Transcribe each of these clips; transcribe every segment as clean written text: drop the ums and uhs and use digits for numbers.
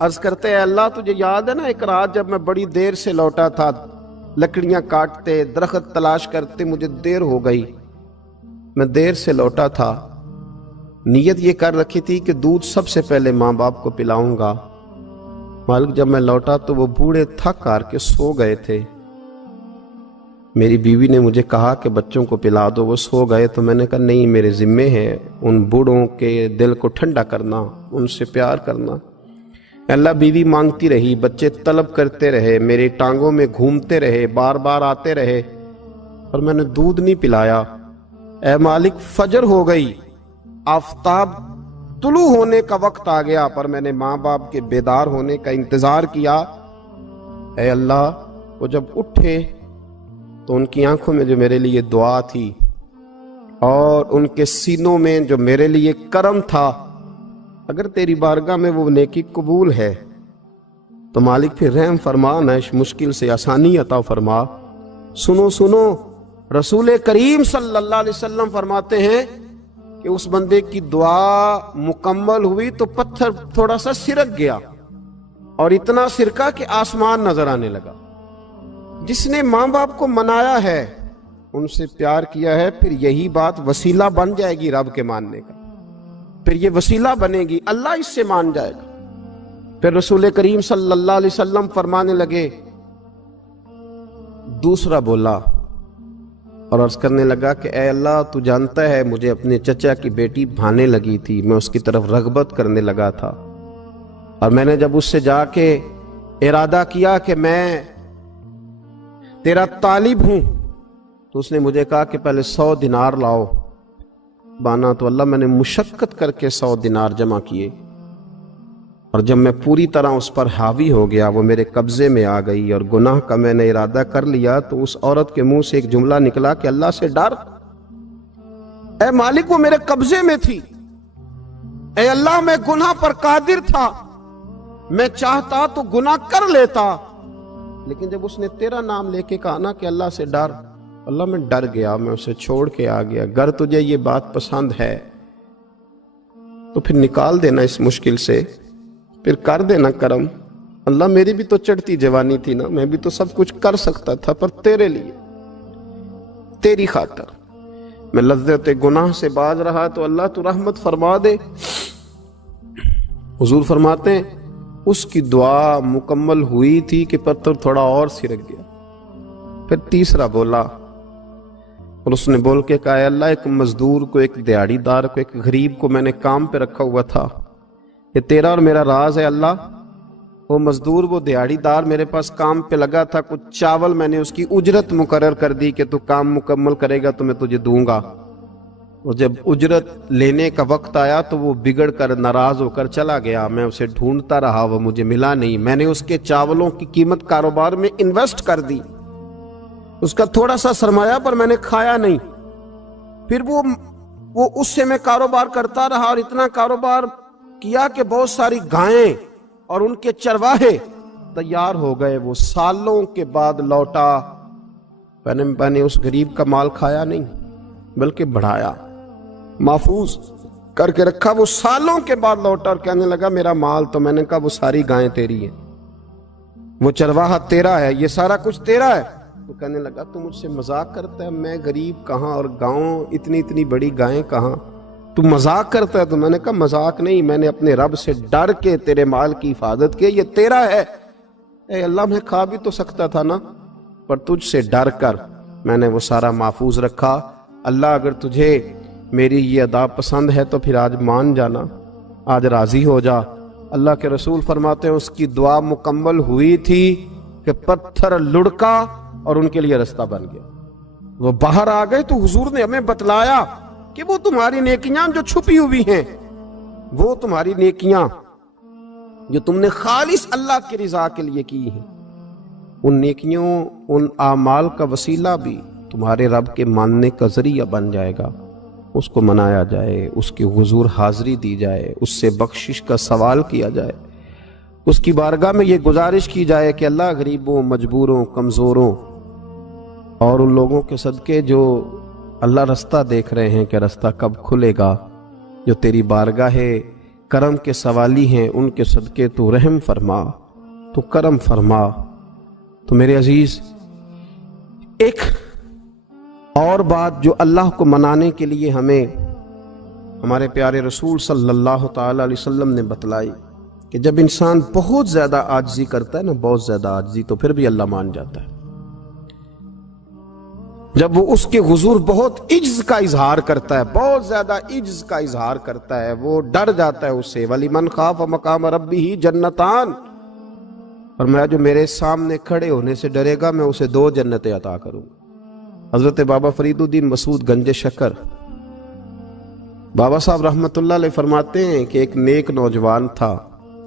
عرض کرتے ہیں اللہ تجھے یاد ہے نا ایک رات جب میں بڑی دیر سے لوٹا تھا، لکڑیاں کاٹتے درخت تلاش کرتے مجھے دیر ہو گئی، میں دیر سے لوٹا تھا، نیت یہ کر رکھی تھی کہ دودھ سب سے پہلے ماں باپ کو پلاؤں گا۔ مالک جب میں لوٹا تو وہ بوڑھے تھک ہار کے سو گئے تھے، میری بیوی نے مجھے کہا کہ بچوں کو پلا دو، وہ سو گئے، تو میں نے کہا نہیں، میرے ذمے ہے ان بوڑھوں کے دل کو ٹھنڈا کرنا، ان سے پیار کرنا۔ اللہ بیوی مانگتی رہی، بچے طلب کرتے رہے، میری ٹانگوں میں گھومتے رہے، بار بار آتے رہے، اور میں نے دودھ نہیں پلایا۔ اے مالک فجر ہو گئی، آفتاب طلوع ہونے کا وقت آ گیا، پر میں نے ماں باپ کے بیدار ہونے کا انتظار کیا۔ اے اللہ وہ جب اٹھے تو ان کی آنکھوں میں جو میرے لیے دعا تھی اور ان کے سینوں میں جو میرے لیے کرم تھا، اگر تیری بارگاہ میں وہ نیکی قبول ہے تو مالک پھر رحم فرما، نہ اس مشکل سے آسانی عطا فرما۔ سنو سنو، رسول کریم صلی اللہ علیہ وسلم فرماتے ہیں کہ اس بندے کی دعا مکمل ہوئی تو پتھر تھوڑا سا سرک گیا، اور اتنا سرکا کہ آسمان نظر آنے لگا۔ جس نے ماں باپ کو منایا ہے، ان سے پیار کیا ہے، پھر یہی بات وسیلہ بن جائے گی رب کے ماننے کا، پھر یہ وسیلہ بنے گی، اللہ اس سے مان جائے گا۔ پھر رسول کریم صلی اللہ علیہ وسلم فرمانے لگے، دوسرا بولا اور عرض کرنے لگا کہ اے اللہ تو جانتا ہے مجھے اپنے چچا کی بیٹی بھانے لگی تھی، میں اس کی طرف رغبت کرنے لگا تھا، اور میں نے جب اس سے جا کے ارادہ کیا کہ میں تیرا طالب ہوں، تو اس نے مجھے کہا کہ پہلے 100 دینار لاؤ بانا، تو اللہ میں نے مشقت کر کے 100 دینار جمع کیے، اور جب میں پوری طرح اس پر حاوی ہو گیا، وہ میرے قبضے میں آ گئی اور گناہ کا میں نے ارادہ کر لیا، تو اس عورت کے منہ سے ایک جملہ نکلا کہ اللہ سے ڈر، اے مالک وہ میرے قبضے میں تھی، اے اللہ میں گناہ پر قادر تھا، میں چاہتا تو گناہ کر لیتا، لیکن جب اس نے تیرا نام لے کے کہا نا کہ اللہ سے ڈر، اللہ میں ڈر گیا، میں اسے چھوڑ کے آ گیا۔ اگر تجھے یہ بات پسند ہے تو پھر نکال دینا اس مشکل سے، پھر کر دینا کرم۔ اللہ میری بھی تو چڑھتی جوانی تھی نا، میں بھی تو سب کچھ کر سکتا تھا، پر تیرے لیے، تیری خاطر میں لذت گناہ سے باز رہا، تو اللہ تو رحمت فرما دے۔ حضور فرماتے ہیں اس کی دعا مکمل ہوئی تھی کہ پتھر تھوڑا اور سرک گیا۔ پھر تیسرا بولا اور اس نے بول کے کہا، اے اللہ ایک مزدور کو، ایک دیہڑی دار کو، ایک غریب کو میں نے کام پہ رکھا ہوا تھا، یہ تیرا اور میرا راز ہے اللہ۔ وہ مزدور، وہ دیہڑی دار میرے پاس کام پہ لگا تھا، کچھ چاول میں نے اس کی اجرت مقرر کر دی کہ تو کام مکمل کرے گا تو میں تجھے دوں گا، اور جب اجرت لینے کا وقت آیا تو وہ بگڑ کر ناراض ہو کر چلا گیا، میں اسے ڈھونڈتا رہا، وہ مجھے ملا نہیں، میں نے اس کے چاولوں کی قیمت کاروبار میں انویسٹ کر دی، اس کا تھوڑا سا سرمایہ پر میں نے کھایا نہیں، پھر وہ اس سے میں کاروبار کرتا رہا، اور اتنا کاروبار کیا کہ بہت ساری گائیں اور ان کے چرواہے تیار ہو گئے، وہ سالوں کے بعد لوٹا، میں نے اس غریب کا مال کھایا نہیں بلکہ بڑھایا، محفوظ کر کے رکھا، وہ سالوں کے بعد لوٹا اور کہنے لگا میرا مال، تو میں نے کہا وہ ساری گائیں تیری ہیں، وہ چرواہا تیرا ہے، یہ سارا کچھ تیرا ہے۔ تو کہنے لگا تو مجھ سے مذاق کرتا ہے، میں غریب کہاں اور گاؤں اتنی بڑی گائیں کہاں، تو مذاق کرتا ہے؟ تو میں نے کہا مذاق نہیں، میں نے اپنے رب سے ڈر کے تیرے مال کی حفاظت کی، یہ تیرا ہے۔ اے اللہ میں کھا بھی تو سکتا تھا نا، پر تجھ سے ڈر کر میں نے وہ سارا محفوظ رکھا۔ اللہ اگر تجھے میری یہ ادا پسند ہے تو پھر آج مان جانا، آج راضی ہو جا۔ اللہ کے رسول فرماتے ہیں اس کی دعا مکمل ہوئی تھی کہ پتھر لڑکا اور ان کے لیے رستہ بن گیا، وہ باہر آ گئے۔ تو حضور نے ہمیں بتلایا کہ وہ تمہاری نیکیاں جو چھپی ہوئی ہیں، وہ تمہاری نیکیاں جو تم نے خالص اللہ کی رضا کے لیے کی ہیں، ان نیکیوں، ان اعمال کا وسیلہ بھی تمہارے رب کے ماننے کا ذریعہ بن جائے گا، اس کو منایا جائے، اس کے حضور حاضری دی جائے، اس سے بخشش کا سوال کیا جائے، اس کی بارگاہ میں یہ گزارش کی جائے کہ اللہ غریبوں، مجبوروں، کمزوروں اور ان لوگوں کے صدقے جو اللہ رستہ دیکھ رہے ہیں کہ رستہ کب کھلے گا، جو تیری بارگاہ کرم کے سوالی ہیں، ان کے صدقے تو رحم فرما، تو کرم فرما۔ تو میرے عزیز، ایک اور بات جو اللہ کو منانے کے لیے ہمیں ہمارے پیارے رسول صلی اللہ تعالی علیہ وسلم نے بتلائی کہ جب انسان بہت زیادہ عاجزی کرتا ہے نا، بہت زیادہ عاجزی، تو پھر بھی اللہ مان جاتا ہے۔ جب وہ اس کے حضور بہت عجز کا اظہار کرتا ہے، بہت زیادہ عجز کا اظہار کرتا ہے، وہ ڈر جاتا ہے اس سے۔ وَلِمَنْ خَافَ مَقَامَ رَبِّهِ جَنَّتَانِ، اور میں جو میرے سامنے کھڑے ہونے سے ڈرے گا میں اسے 2 جنتیں عطا کروں گا۔ حضرت بابا فرید الدین مسعود گنج شکر بابا صاحب رحمت اللہ علیہ فرماتے ہیں کہ ایک نیک نوجوان تھا،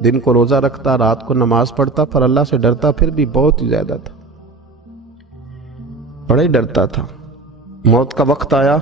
دن کو روزہ رکھتا، رات کو نماز پڑھتا، پر اللہ سے ڈرتا پھر بھی بہت ہی زیادہ تھا، بڑا ہی ڈرتا تھا۔ موت کا وقت آیا،